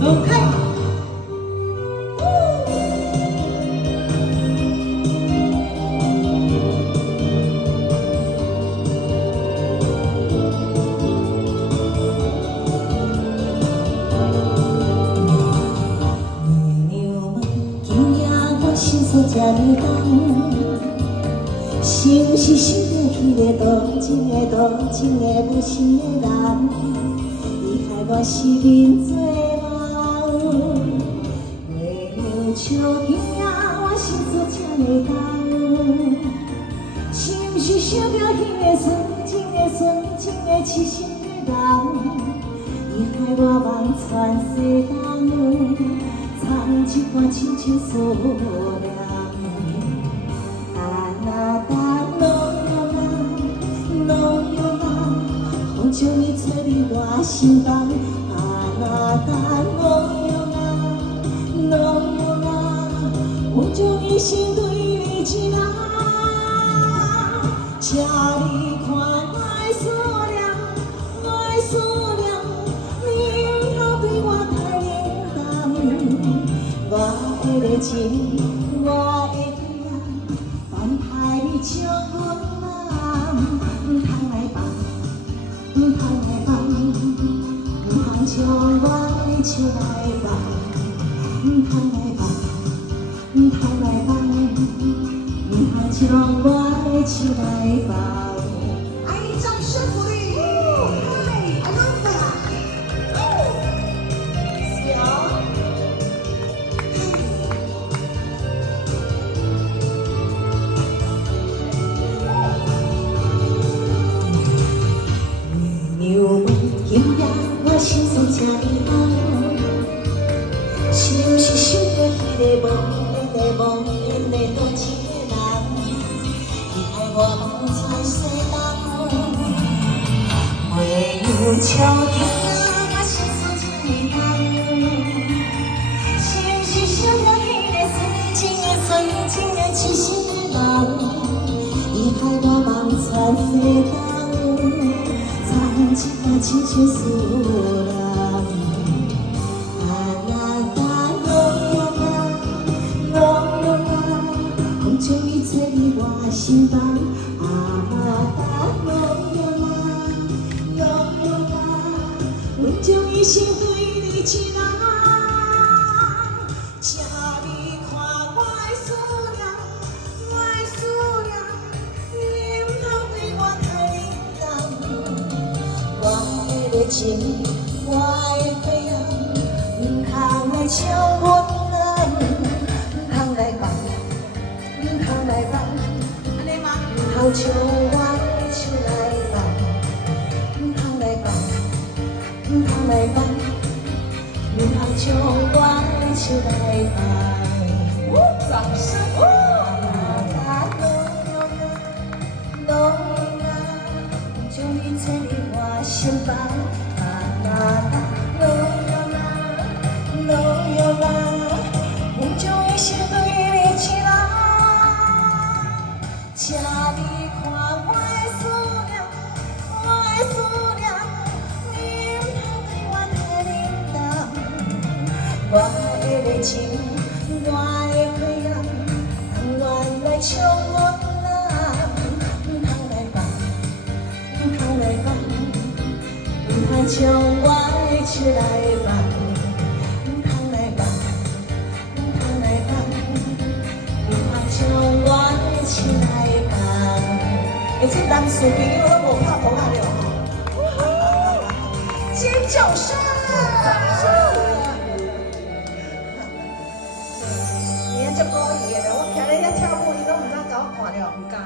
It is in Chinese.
走开。心所这么重，是不是想着迄个多情的、多情的、不幸的人，伊害我失眠做梦。月亮笑天涯，我心所这么重，是不是想着迄个纯情的、纯情的、痴心的人，伊害我望穿西东。唱一段深情思念，啊那达诺哟啦，风将伊吹入我心房，啊那达诺哟啦，风将伊心对你一人，请你看我的思念，我的思念，你不通对我太冷淡。我的情，我的痛，放开你将阮揽，唔通来放，唔通来放，唔通将我的手来放，唔通来放，唔通来放，唔通将我的手来放。爱你掌声鼓励，嗨 ，I love that。今夜我心所这么红，是不是想着迄个无缘的、无缘的多情的人，伊害我望穿西东。月亮笑天涯，我心所这么红，是不是想着迄个纯情的、纯情的、痴心的人，伊害我望穿西东。一段深情思念，啊那达诺哟啦，风将伊吹入我心房，啊那达诺哟啦，风将伊心对你一人，请你看我的思念，我的思念，你不通对我太冷淡。我的情，我的悲哀，唔通来笑阮人，唔通来放，唔通来放，安尼吗？唔通将我的手来放，唔通来放，唔通来放，唔通将我的手来放。掌声！将你吹入我心房，啊啦啦，咯哟啦，风将伊心对你一人，请你看我的思念，我的思念，你不通对我太冷淡。我的情，我的悲哀，永远来将我。将我的手来放，唔通来放，唔通来放，唔通将我的手来放。这男士朋友都无拍鼓啊了，尖叫声！你这高兴的，我徛咧遐跳舞，你都唔敢甲我看了，唔敢。